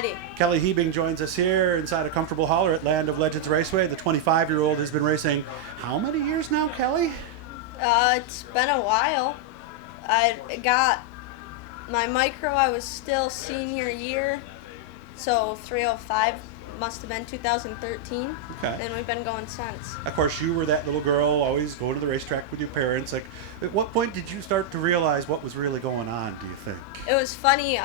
ready. Kelly Hebing joins us here inside a comfortable hauler at Land of Legends Raceway. The 25-year-old has been racing how many years now, Kelly? It's been a while. I got my micro, I was still senior year, so 305 must have been 2013. Okay. And we've been going since. Of course, you were that little girl always going to the racetrack with your parents. Like, at what point did you start to realize what was really going on, do you think? It was funny,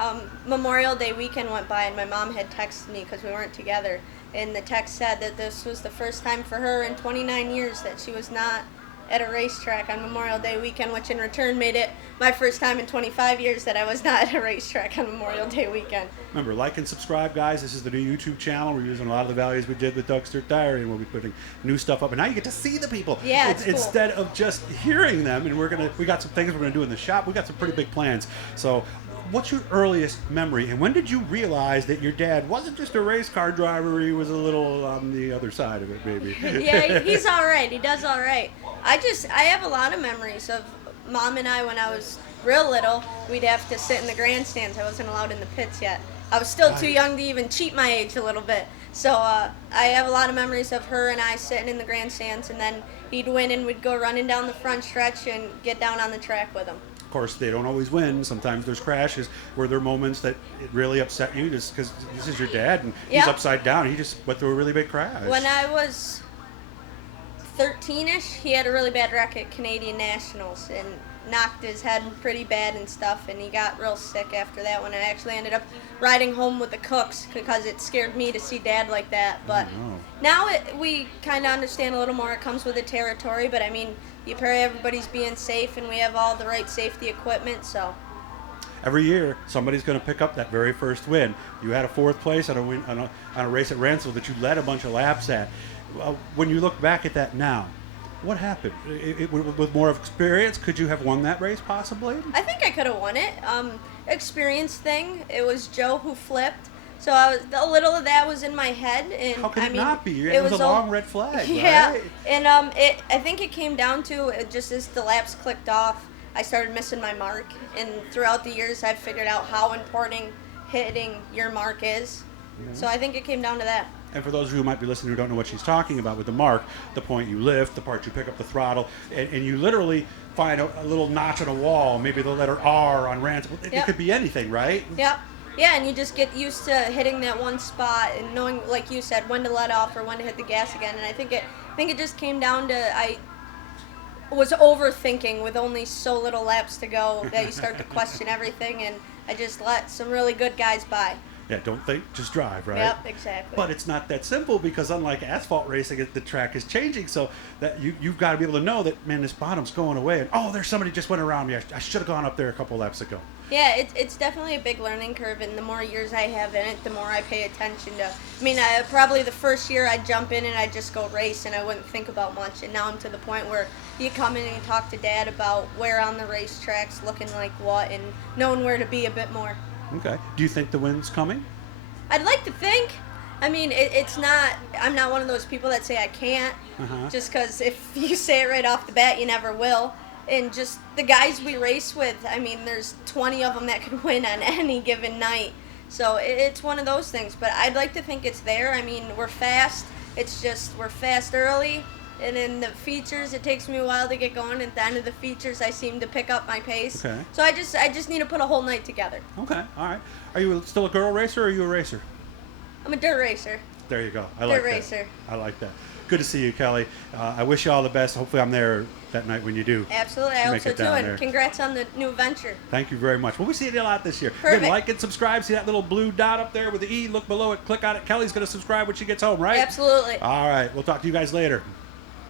Memorial Day weekend went by and my mom had texted me because we weren't together. And the text said that this was the first time for her in 29 years that she was not at a racetrack on Memorial Day weekend, which in return made it my first time in 25 years that I was not at a racetrack on Memorial Day weekend. Remember, like and subscribe, guys. This is the new YouTube channel. We're using a lot of the values we did with Doug's Dirt Diary, and we'll be putting new stuff up. And now you get to see the people. Yeah, it's cool. Instead of just hearing them. And we got some things we're gonna do in the shop. We got some pretty big plans. So, what's your earliest memory, and when did you realize that your dad wasn't just a race car driver? He was a little on the other side of it, maybe. Yeah, he's all right. He does all right. I have a lot of memories of Mom and I when I was real little. We'd have to sit in the grandstands. I wasn't allowed in the pits yet. I was still too young to even cheat my age a little bit. So I have a lot of memories of her and I sitting in the grandstands, and then he'd win and we'd go running down the front stretch and get down on the track with him. Of course, they don't always win. Sometimes there's crashes. Were there moments that it really upset you just because this is your dad and he's upside down? He just went through a really big crash. When I was 13-ish, he had a really bad wreck at Canadian Nationals and knocked his head pretty bad and stuff, and he got real sick after that when I actually ended up riding home with the Cooks because it scared me to see Dad like that. But now we kind of understand a little more. It comes with the territory, but I mean, you pray everybody's being safe and we have all the right safety equipment, so. Every year, somebody's going to pick up that very first win. You had a fourth place on a race at Ransel that you led a bunch of laps at. When you look back at that now, what happened? With more of experience, could you have won that race possibly? I think I could have won it. Experience thing. It was Joe who flipped, so a little of that was in my head. And how could it not be? It was a long red flag. Yeah, right? And I think it came down to just as the laps clicked off, I started missing my mark, and throughout the years, I've figured out how important hitting your mark is. Mm-hmm. So I think it came down to that. And for those of you who might be listening who don't know what she's talking about with the mark, the point you lift, the part you pick up the throttle, and you literally find a little notch on a wall, maybe the letter R on Ransom. It could be anything, right? Yep. Yeah, and you just get used to hitting that one spot and knowing, like you said, when to let off or when to hit the gas again. And I think it just came down to I was overthinking with only so little laps to go that you start to question everything, and I just let some really good guys by. Yeah, don't think, just drive, right? Yep, exactly. But it's not that simple because unlike asphalt racing, the track is changing. So that you've got to be able to know that, man, this bottom's going away. And, oh, there's somebody just went around me. I should have gone up there a couple laps ago. Yeah, it's definitely a big learning curve. And the more years I have in it, the more I pay attention to. I mean, probably the first year I'd jump in and I'd just go race and I wouldn't think about much. And now I'm to the point where you come in and you talk to Dad about where on the racetrack's looking like what and knowing where to be a bit more. Okay. Do you think the win's coming? I'd like to think. I mean, it's not, I'm not one of those people that say I can't, just because if you say it right off the bat, you never will. And just the guys we race with, I mean, there's 20 of them that could win on any given night. So it's one of those things. But I'd like to think it's there. I mean, we're fast. It's just we're fast early. And in the features, it takes me a while to get going. At the end of the features, I seem to pick up my pace. Okay. So I just need to put a whole night together. Okay, all right. Are you still a girl racer or are you a racer? I'm a dirt racer. There you go. I like that. Dirt racer. I like that. Good to see you, Kelly. I wish you all the best. Hopefully I'm there that night when you do. Absolutely. I hope so too. And congrats on the new venture. Thank you very much. Well, we see you a lot this year. Perfect. Again, like and subscribe. See that little blue dot up there with the E? Look below it. Click on it. Kelly's going to subscribe when she gets home, right? Absolutely. All right. We'll talk to you guys later.